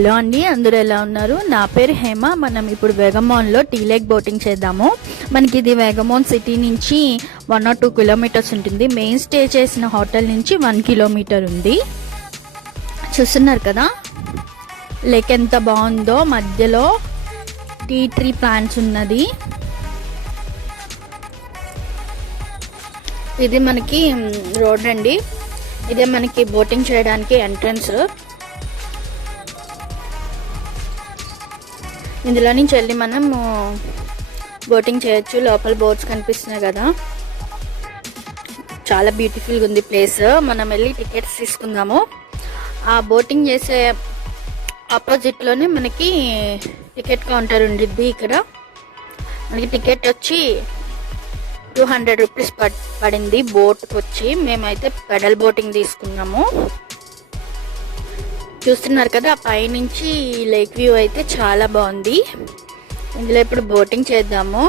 Hello అండి, అందరూ ఎలా ఉన్నారు? నా పేరు హేమ. మనం ఇప్పుడు వేగమోన్లో టీ లేక్ బోటింగ్ చేద్దాము. మనకి ఇది వేగమోన్ సిటీ నుంచి 1 or 2 కిలోమీటర్స్ ఉంటుంది. మెయిన్ స్టే చేసిన హోటల్ నుంచి 1 కిలోమీటర్ ఉంది. చూస్తున్నారు కదా లేక్ ఎంత బాగుందో. మధ్యలో టీ ట్రీ ప్లాంట్స్ ఉన్నది. ఇది మనకి రోడ్ అండి. ఇదే మనకి బోటింగ్ చేయడానికి ఎంట్రన్స్. ఇందులో నుంచి వెళ్ళి మనం బోటింగ్ చేయొచ్చు. లోపల బోట్స్ కనిపిస్తున్నాయి కదా, చాలా బ్యూటిఫుల్గా ఉంది ప్లేస్. మనం వెళ్ళి టికెట్స్ తీసుకుందాము. ఆ బోటింగ్ చేసే ఆపోజిట్లోనే మనకి టికెట్ కౌంటర్ ఉండిద్ది. ఇక్కడ మనకి టికెట్ వచ్చి 200 రూపీస్ పడింది బోట్కి వచ్చి. మేమైతే పెడల్ బోటింగ్ తీసుకున్నాము. చూస్తున్నారు కదా, ఆ పైనుంచి లేక్ వ్యూ అయితే చాలా బాగుంది. ఇందులో ఇప్పుడు బోటింగ్ చేద్దాము.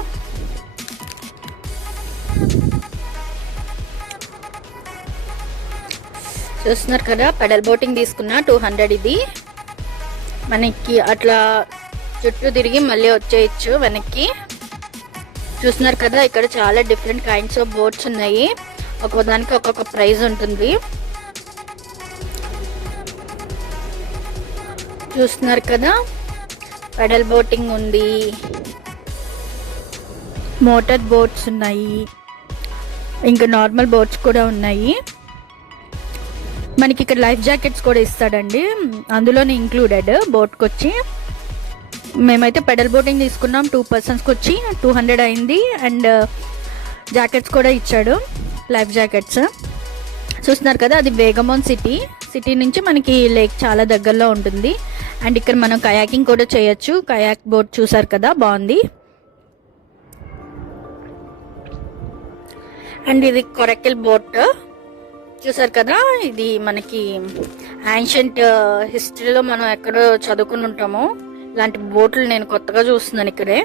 చూస్తున్నారు కదా, పెడల్ బోటింగ్ తీసుకున్నా 200. ఇది మనకి అట్లా చుట్టూ తిరిగి మళ్ళీ వచ్చేయచ్చు వెనక్కి. చూస్తున్నారు కదా, ఇక్కడ చాలా డిఫరెంట్ కైండ్స్ ఆఫ్ బోట్స్ ఉన్నాయి. ఒక్కొక్కదానికి ఒక్కొక్క ప్రైజ్ ఉంటుంది. చూస్తున్నారు కదా, పెడల్ బోటింగ్ ఉంది, మోటార్ బోట్స్ ఉన్నాయి, ఇంకా నార్మల్ బోట్స్ కూడా ఉన్నాయి. మనకి ఇక్కడ లైఫ్ జాకెట్స్ కూడా ఇస్తాడండి, అందులోనే ఇంక్లూడెడ్ బోట్కి వచ్చి. మేమైతే పెడల్ బోటింగ్ తీసుకున్నాం. 2 పర్సన్స్కి వచ్చి 200 అయింది. అండ్ జాకెట్స్ కూడా ఇచ్చాడు, లైఫ్ జాకెట్స్. చూస్తున్నారు కదా, అది వేగమోన్ సిటీ నుంచి మనకి లేక్ చాలా దగ్గరలో ఉంటుంది. అండ్ ఇక్కడ మనం కయాకింగ్ కూడా చేయొచ్చు. కయాక్ బోట్ చూసారు కదా, బాగుంది. అండ్ ఇది కొరకెల్ బోట్ చూసారు కదా, ఇది మనకి యాన్షియంట్ హిస్టరీలో మనం ఎక్కడో చదువుకుని ఉంటాము. ఇలాంటి బోట్లు నేను కొత్తగా చూస్తున్నాను ఇక్కడే.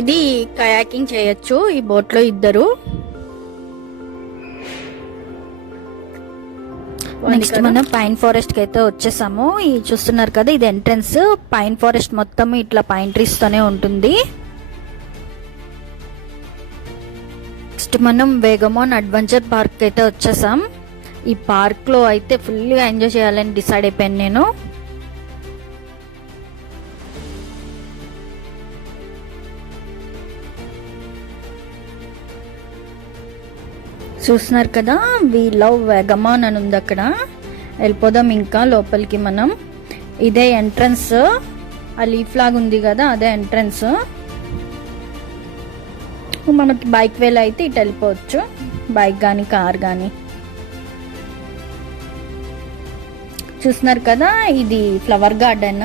ఇది కయాకింగ్ చేయొచ్చు ఈ బోట్లో ఇద్దరు. నెక్స్ట్ మనం పైన్ ఫారెస్ట్ కి అయితే వచ్చేసాము. ఈ చూస్తున్నారు కదా, ఇది ఎంట్రన్స్. పైన్ ఫారెస్ట్ మొత్తం ఇట్లా పైన్ ట్రీస్ తోనే ఉంటుంది. నెక్స్ట్ మనం వేగమోన్ అడ్వెంచర్ పార్క్ అయితే వచ్చేసాం. ఈ పార్క్ లో అయితే ఫుల్గా ఎంజాయ్ చేయాలని డిసైడ్ అయిపోయాను నేను. చూస్తున్నారు కదా, వి లవ్ వేగమోన్ అని ఉంది అక్కడ. వెళ్ళిపోదాం ఇంకా లోపలికి మనం. ఇదే ఎంట్రన్స్. ఆ లీఫ్ లాగా ఉంది కదా, అదే ఎంట్రన్స్. మనకి బైక్ వేలో అయితే ఇటు వెళ్ళిపోవచ్చు, బైక్ కానీ కార్ కానీ. చూస్తున్నారు కదా, ఇది ఫ్లవర్ గార్డెన్.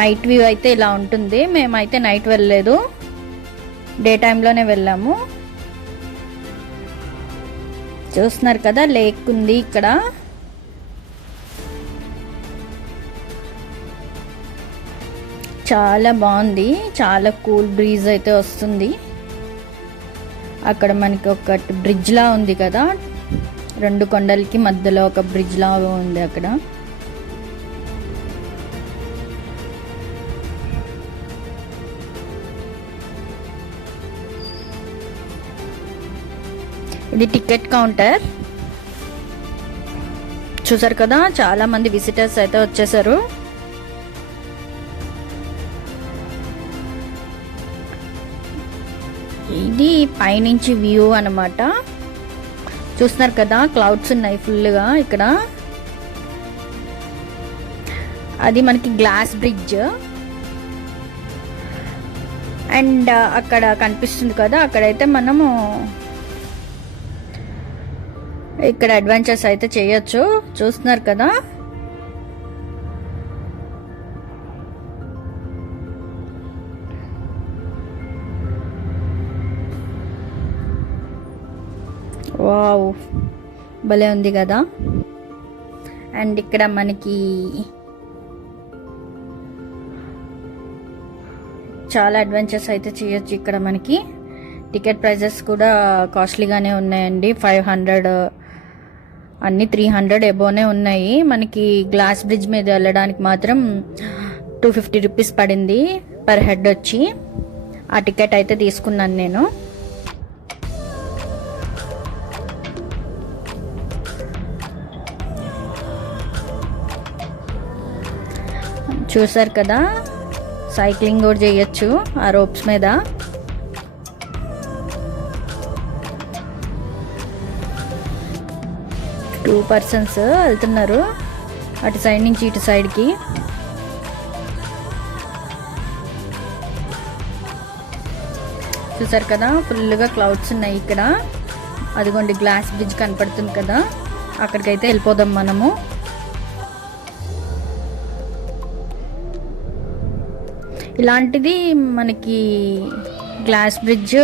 నైట్ వ్యూ అయితే ఇలా ఉంటుంది. మేమైతే నైట్ వెళ్ళలేదు, డే టైంలోనే వెళ్ళాము. చూస్తున్నారు కదా, లేక్ ఉంది ఇక్కడ. చాలా బాగుంది, చాలా కూల్ బ్రీజ్ అయితే వస్తుంది. అక్కడ మనకి ఒక బ్రిడ్జ్ లా ఉంది కదా, 2 కొండలకి మధ్యలో ఒక బ్రిడ్జ్ లాగా ఉంది అక్కడ. ఇది టికెట్ కౌంటర్. చూసారు కదా, చాలా మంది విజిటర్స్ అయితే వచ్చేసారు. ఇది పైనుంచి వ్యూ అన్నమాట. చూస్తున్నారు కదా, క్లౌడ్స్ ఉన్నాయి ఫుల్గా ఇక్కడ. అది మనకి గ్లాస్ బ్రిడ్జ్. అండ్ అక్కడ కనిపిస్తుంది కదా, అక్కడైతే మనము ఇక్కడ అడ్వెంచర్స్ అయితే చేయొచ్చు. చూస్తున్నారు కదా, వావ్ భలే ఉంది కదా. అండ్ ఇక్కడ మనకి చాలా అడ్వెంచర్స్ అయితే చేయొచ్చు ఇక్కడ మనకి. టికెట్ ప్రైజెస్ కూడా కాస్ట్లీగానే ఉన్నాయండి. 500 అన్ని 300 ఎబోనే ఉన్నాయి. మనకి గ్లాస్ బ్రిడ్జ్ మీద వెళ్ళడానికి మాత్రం 250 రూపీస్ పడింది పర్ హెడ్ వచ్చి. ఆ టికెట్ అయితే తీసుకున్నాను నేను. చూసారు కదా, సైక్లింగ్ కూడా చేయొచ్చు ఆ రోప్స్ మీద. టూ పర్సన్స్ వెళ్తున్నారు అటు సైడ్ నుంచి ఇటు సైడ్కి. చూసారు కదా, ఫుల్గా క్లౌడ్స్ ఉన్నాయి ఇక్కడ. అదిగోండి గ్లాస్ బ్రిడ్జ్ కనపడుతుంది కదా, అక్కడికైతే వెళ్ళిపోదాం మనము. ఇలాంటిది మనకి గ్లాస్ బ్రిడ్జ్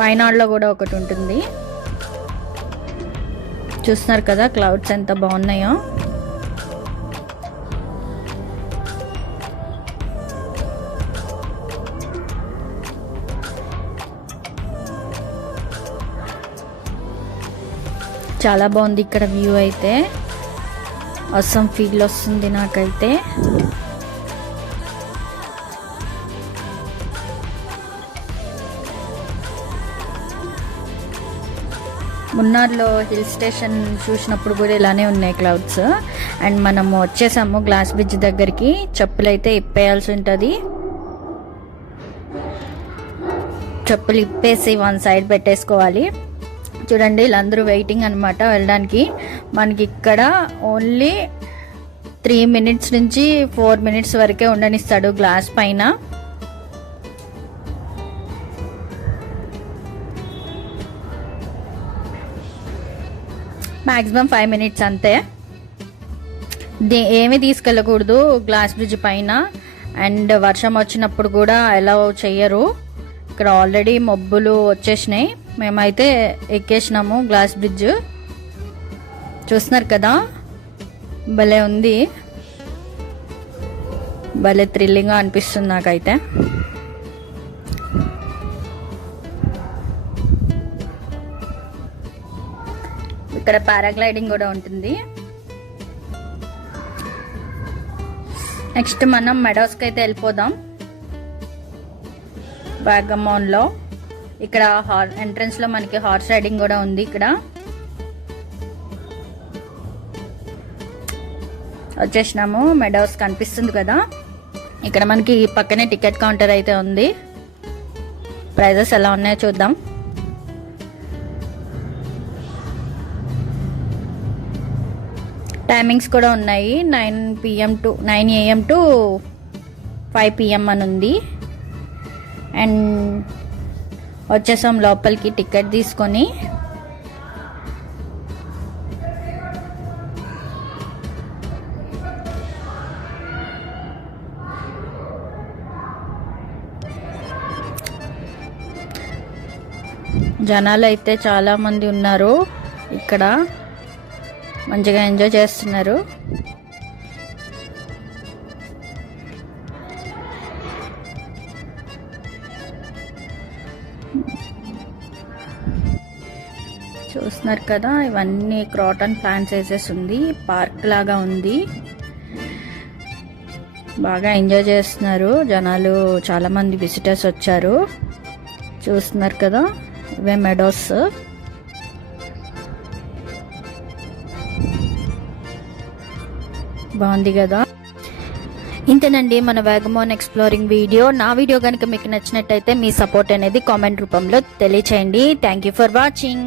వయనాడ్లో కూడా ఒకటి ఉంటుంది. చూస్తున్నారు కదా క్లౌడ్స్ ఎంత బాగున్నాయో. చాలా బాగుంది ఇక్కడ వ్యూ అయితే. అస్సాం ఫీల్ వస్తుంది నాకైతే. మున్నార్లో హిల్ స్టేషన్ చూసినప్పుడు కూడా ఇలానే ఉన్నాయి క్లౌడ్స్. అండ్ మనము వచ్చేసాము గ్లాస్ బ్రిడ్జ్ దగ్గరికి. చెప్పులు అయితే ఇప్పేయాల్సి ఉంటుంది. చెప్పులు ఇప్పేసి వన్ సైడ్ పెట్టేసుకోవాలి. చూడండి వీళ్ళందరూ వెయిటింగ్ అనమాట వెళ్ళడానికి. మనకి ఇక్కడ ఓన్లీ 3 మినిట్స్ నుంచి 4 మినిట్స్ వరకే ఉండనిస్తాడు గ్లాస్ పైన. మ్యాక్సిమం 5 మినిట్స్ అంతే. ఏమీ తీసుకెళ్ళకూడదు గ్లాస్ బ్రిడ్జ్ పైన. అండ్ వర్షం వచ్చినప్పుడు కూడా అలౌ చెయ్యరు. ఇక్కడ ఆల్రెడీ మబ్బులు వచ్చేసినాయి. మేమైతే ఎక్కేసినాము గ్లాస్ బ్రిడ్జ్. చూస్తున్నారు కదా, భలే ఉంది. భలే థ్రిల్లింగ్గా అనిపిస్తుంది నాకైతే. ఇక్కడ పారాగ్లైడింగ్ కూడా ఉంటుంది. నెక్స్ట్ మనం మెడోస్కి అయితే వెళ్ళిపోదాం. వాగమోన్లో ఇక్కడ ఎంట్రన్స్ లో మనకి హార్స్ రైడింగ్ కూడా ఉంది. ఇక్కడ వచ్చేసినాము. మెడోస్ కనిపిస్తుంది కదా, ఇక్కడ మనకి పక్కనే టికెట్ కౌంటర్ అయితే ఉంది. ప్రైజెస్ ఎలా ఉన్నాయో చూద్దాం. టైమింగ్స్ కూడా ఉన్నాయి. 9 AM టు 5 PM అని ఉంది. అండ్ వచ్చేసాం లోపలికి టికెట్ తీసుకొని. జనాలు అయితే చాలా మంది ఉన్నారు ఇక్కడ. మంచిగా ఎంజాయ్ చేస్తున్నారు. చూస్తున్నారు కదా, ఇవన్నీ క్రాటన్ ప్లాంట్స్ వేసేసి పార్క్ లాగా ఉంది. బాగా ఎంజాయ్ చేస్తున్నారు జనాలు. చాలా మంది విజిటర్స్ వచ్చారు. చూస్తున్నారు కదా, ఇవే మెడోస్. బాగుంది కదా. ఇంతేనండి మన వాగమోన్ ఎక్స్ప్లోరింగ్ వీడియో. నా వీడియో కనుక మీకు నచ్చినట్టయితే మీ సపోర్ట్ అనేది కామెంట్ రూపంలో తెలియచేయండి. Thank you for watching.